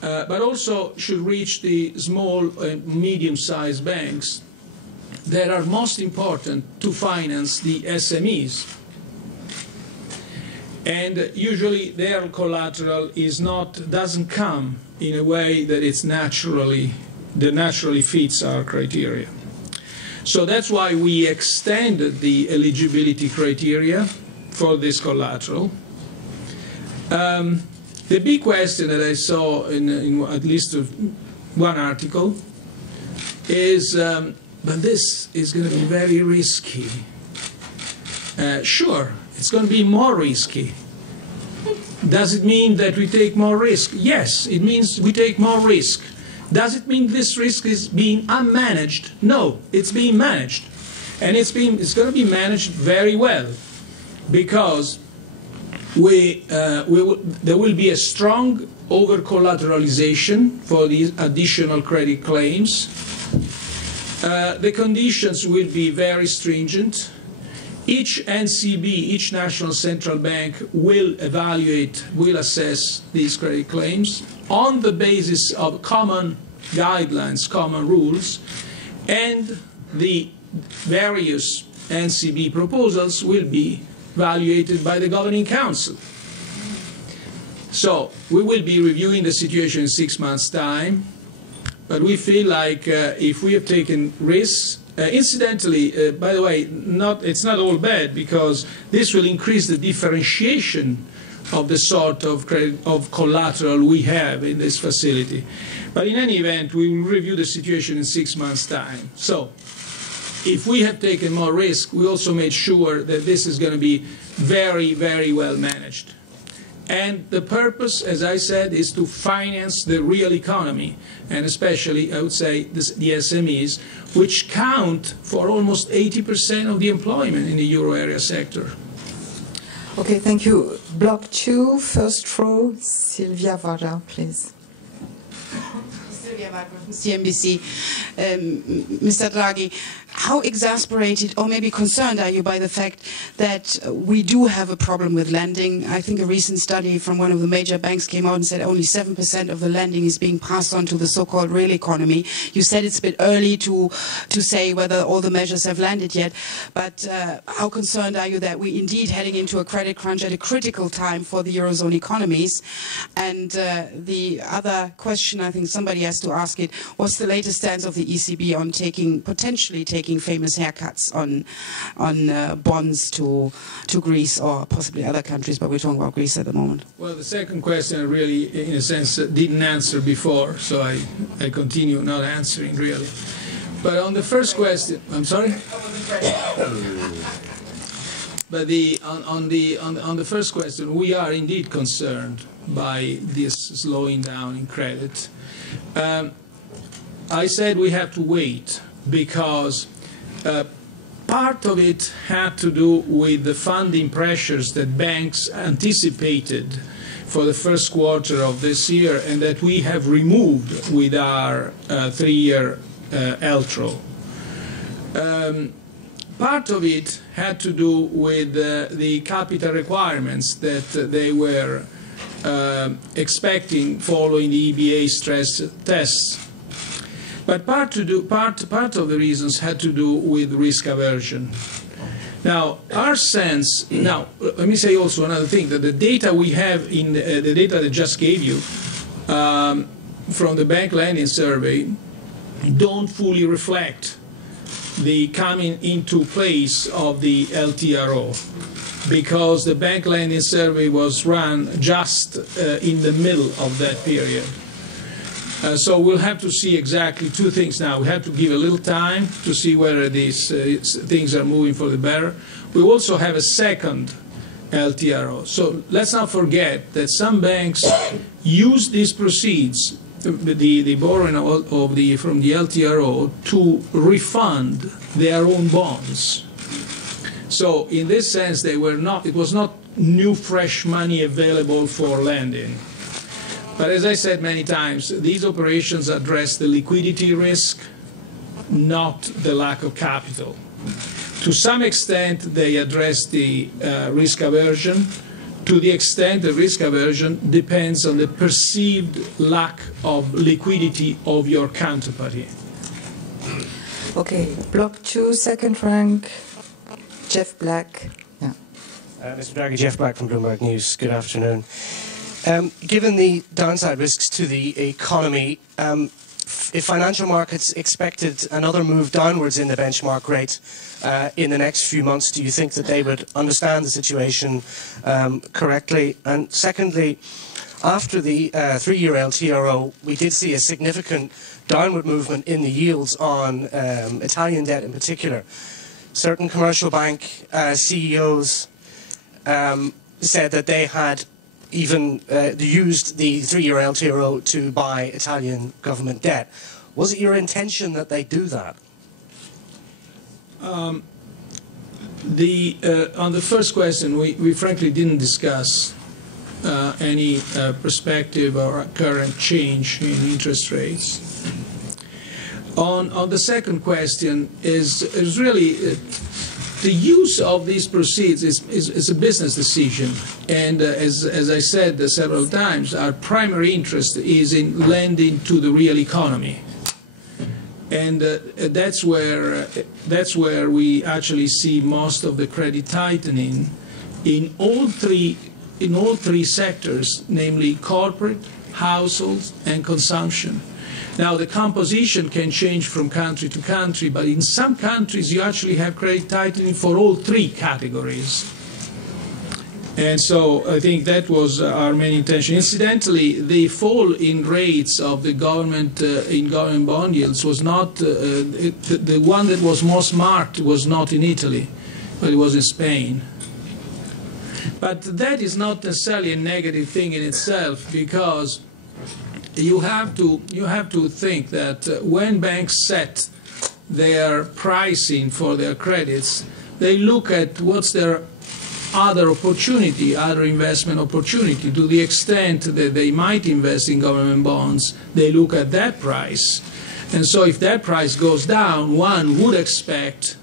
but also should reach the small and medium-sized banks that are most important to finance the SMEs. And usually their collateral doesn't come in a way that naturally fits our criteria. So that's why we extended the eligibility criteria for this collateral. The big question that I saw in at least one article is, but this is going to be very risky. Sure, it's going to be more risky. Does it mean that we take more risk? Yes, it means we take more risk. Does it mean this risk is being unmanaged? No, it's being managed. And it's going to be managed very well, because there will be a strong over-collateralization for these additional credit claims. The conditions will be very stringent. Each NCB, each national central bank, will assess these credit claims on the basis of common guidelines, common rules, and the various NCB proposals will be evaluated by the Governing Council. So we will be reviewing the situation in 6 months' time, but we feel like if we have taken risks, incidentally, by the way, it's not all bad, because this will increase the differentiation of the sort of collateral we have in this facility. But in any event, we will review the situation in 6 months' time. So if we have taken more risk, we also made sure that this is going to be very, very well managed. And the purpose, as I said, is to finance the real economy, and especially, I would say, the SMEs, which count for almost 80% of the employment in the euro area sector. Okay, thank you. Block 2, first row, Silvia Vara, please. Silvia Vara from CNBC. Mr. Draghi, how exasperated or maybe concerned are you by the fact that we do have a problem with lending? I think a recent study from one of the major banks came out and said only 7% of the lending is being passed on to the so-called real economy. You said it's a bit early to say whether all the measures have landed yet, but how concerned are you that we indeed heading into a credit crunch at a critical time for the Eurozone economies? And the other question, I think somebody has to ask it, what's the latest stance of the ECB on potentially taking famous haircuts on bonds to Greece or possibly other countries, but we're talking about Greece at the moment? Well, the second question I really, in a sense, didn't answer before, so I continue not answering really. But on the first question, I'm sorry? But on the first question, we are indeed concerned by this slowing down in credit. I said we have to wait, because part of it had to do with the funding pressures that banks anticipated for the first quarter of this year, and that we have removed with our 3-year ELTRO. Part of it had to do with the capital requirements that they were expecting following the EBA stress tests. But part of the reasons had to do with risk aversion. Now, our sense, now, let me say also another thing, that the data we have in the data that I just gave you from the bank lending survey don't fully reflect the coming into place of the LTRO, because the bank lending survey was run just in the middle of that period. So we'll have to see exactly two things now. We have to give a little time to see whether these things are moving for the better. We also have a second LTRO. So let's not forget that some banks use these proceeds, the borrowing from the LTRO, to refund their own bonds. So in this sense, it was not new fresh money available for lending. But as I said many times, these operations address the liquidity risk, not the lack of capital. To some extent, they address the risk aversion. to the extent that risk aversion depends on the perceived lack of liquidity of your counterparty. Okay, block 2, second rank, Jeff Black. Yeah. Mr. Draghi, Jeff Black from Bloomberg News. Good afternoon. Given the downside risks to the economy, if financial markets expected another move downwards in the benchmark rate in the next few months, do you think that they would understand the situation correctly? And secondly, after the 3-year LTRO, we did see a significant downward movement in the yields on Italian debt in particular. Certain commercial bank CEOs said that they had even used the 3-year LTRO to buy Italian government debt. Was it your intention that they do that? On the first question, we frankly didn't discuss any perspective or current change in interest rates. On the second question is really the use of these proceeds is a business decision, and as I said several times, our primary interest is in lending to the real economy, and that's where we actually see most of the credit tightening in all three sectors, namely corporate, households, and consumption. Now, the composition can change from country to country, but in some countries you actually have credit tightening for all three categories. And so I think that was our main intention. Incidentally, the fall in rates of the government in government bond yields was not the one that was most marked was not in Italy, but it was in Spain. But that is not necessarily a negative thing in itself, because you have to think that when banks set their pricing for their credits, they look at what's their other opportunity, other investment opportunity. To the extent that they might invest in government bonds, they look at that price. And so if that price goes down, one would expect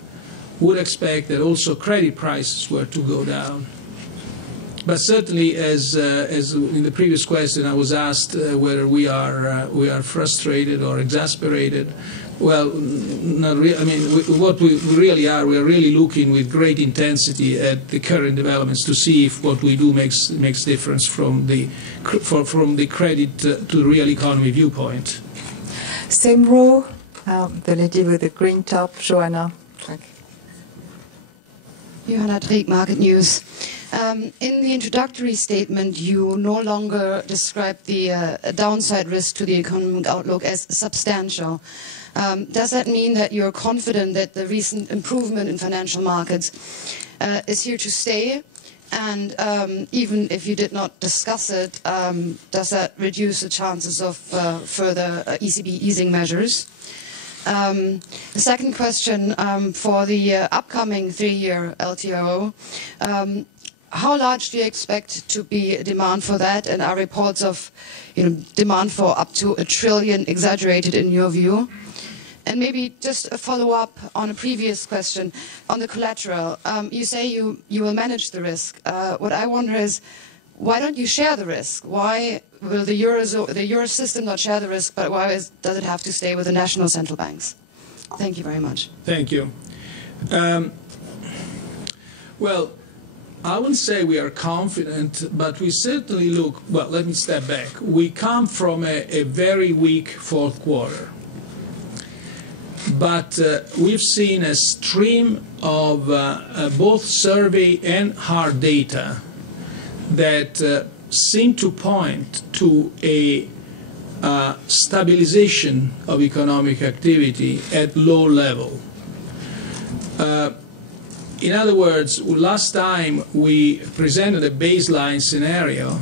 that also credit prices were to go down. But certainly, as in the previous question, I was asked whether we are frustrated or exasperated. Well, not really. I mean, what we really are, we are really looking with great intensity at the current developments to see if what we do makes difference from the credit to the real economy viewpoint. Same row, the lady with the green top, Joanna. Johanna Dreek, Market News. In the introductory statement, you no longer describe the downside risk to the economic outlook as substantial. Does that mean that you're confident that the recent improvement in financial markets is here to stay? And even if you did not discuss it, does that reduce the chances of further ECB easing measures? The second question for the upcoming 3-year LTRO. How large do you expect to be demand for that? And are reports of demand for up to $1 trillion exaggerated in your view? And maybe just a follow-up on a previous question on the collateral. You say you will manage the risk. What I wonder is, why don't you share the risk? Why will the Euro system not share the risk, but why does it have to stay with the national central banks? Thank you very much. Thank you. Well, I wouldn't say we are confident, but we certainly look, well, let me step back. We come from a very weak fourth quarter. But we've seen a stream of both survey and hard data that seem to point to a stabilization of economic activity at low level. In other words, last time we presented a baseline scenario,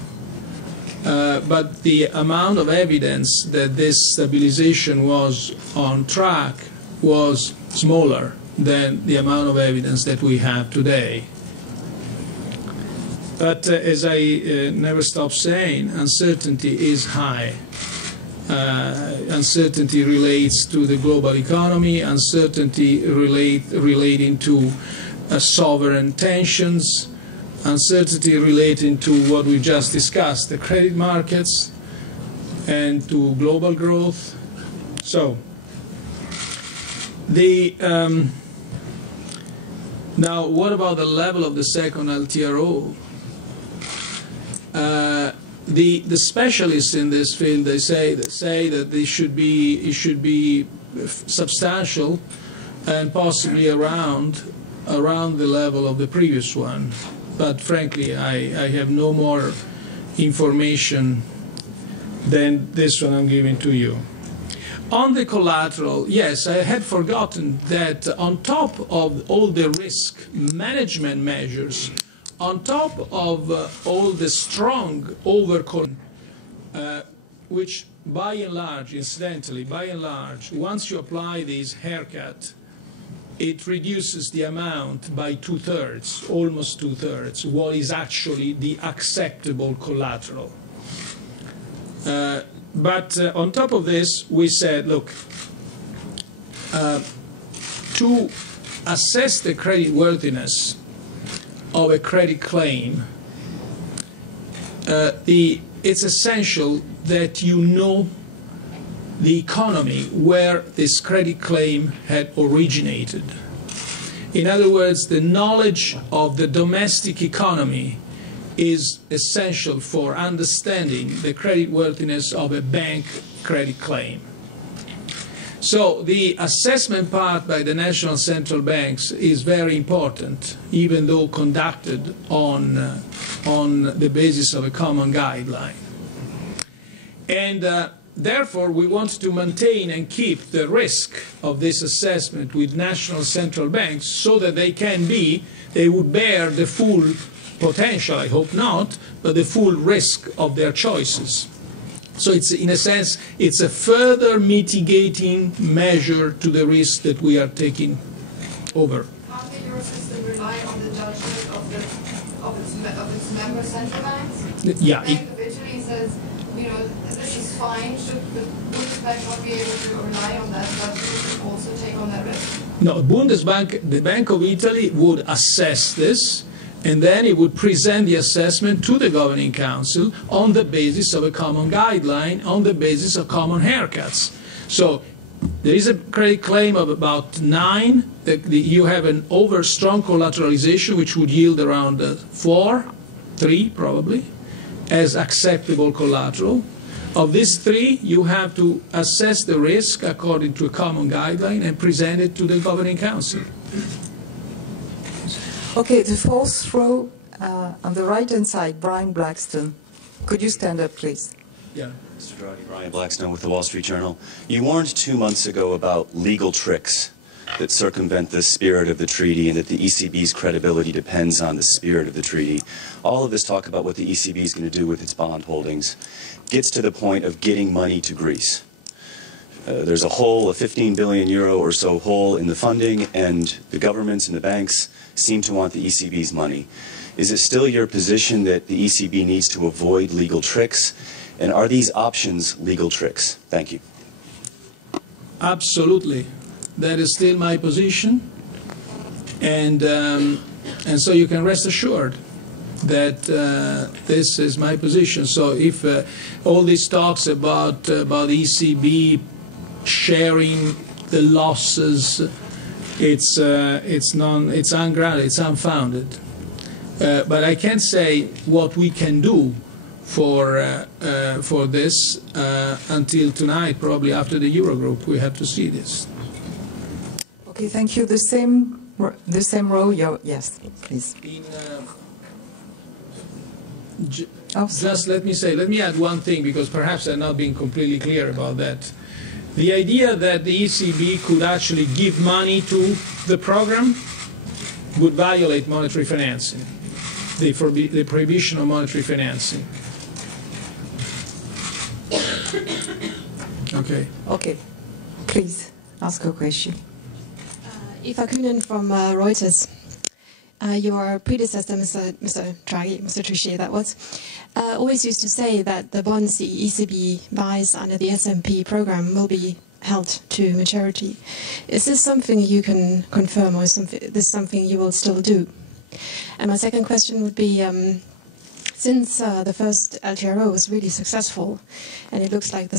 but the amount of evidence that this stabilization was on track was smaller than the amount of evidence that we have today. But as I never stop saying, uncertainty is high. Uncertainty relates to the global economy, uncertainty relating to sovereign tensions, uncertainty relating to what we just discussed, the credit markets and to global growth. So, now what about the level of the second LTRO? The specialists in this field, they say that it should be substantial and possibly around the level of the previous one. But frankly, I have no more information than this one I'm giving to you. On the collateral, yes, I had forgotten that on top of all the risk management measures, on top of all the strong which by and large, incidentally, by and large, once you apply this haircut, it reduces the amount by 2/3, almost 2/3, what is actually the acceptable collateral. But on top of this, we said, look, to assess the creditworthiness of a credit claim, it's essential that you know the economy where this credit claim had originated. In other words, the knowledge of the domestic economy is essential for understanding the creditworthiness of a bank credit claim. So the assessment part by the national central banks is very important, even though conducted on the basis of a common guideline. And therefore, we want to maintain and keep the risk of this assessment with national central banks so that they would bear the full potential, I hope not, but the full risk of their choices. So it's, in a sense, it's a further mitigating measure to the risk that we are taking over. How did your system rely on the judgment of its member central banks? Yeah. The Bank of Italy says, this is fine. Should the Bundesbank not be able to rely on that, but should also take on that risk? No, Bundesbank, the Bank of Italy would assess this, and then it would present the assessment to the Governing Council on the basis of a common guideline, on the basis of common haircuts. So there is a credit claim of about 9. You have an over-strong collateralization, which would yield around 3 probably, as acceptable collateral. Of these 3, you have to assess the risk according to a common guideline and present it to the Governing Council. Okay, the fourth row on the right-hand side, Brian Blackstone. Could you stand up, please? Yeah. Mr. Draghi, Brian Blackstone with the Wall Street Journal. You warned 2 months ago about legal tricks that circumvent the spirit of the treaty and that the ECB's credibility depends on the spirit of the treaty. All of this talk about what the ECB is going to do with its bond holdings gets to the point of getting money to Greece. There's a hole, a 15 billion euro or so hole in the funding, and the governments and the banks seem to want the ECB's money. Is it still your position that the ECB needs to avoid legal tricks? And are these options legal tricks? Thank you. Absolutely. That is still my position. And so you can rest assured that this is my position. So if all these talks about ECB sharing the losses, it's ungrounded, it's unfounded. But I can't say what we can do for this until tonight, probably after the Eurogroup. We have to see this. Okay, thank you. The same row. Yes, please. Just let me add one thing, because perhaps I'm not being completely clear about that. The idea that the ECB could actually give money to the program would violate monetary financing, the prohibition of monetary financing. Okay. Okay, please ask a question. Eva Kühnen from Reuters. Your predecessor, Mr. Draghi, Mr. Trichet, that was, always used to say that the bonds the ECB buys under the SMP program will be held to maturity. Is this something you can confirm, or is this something you will still do? And my second question would be, since the first LTRO was really successful, and it looks like the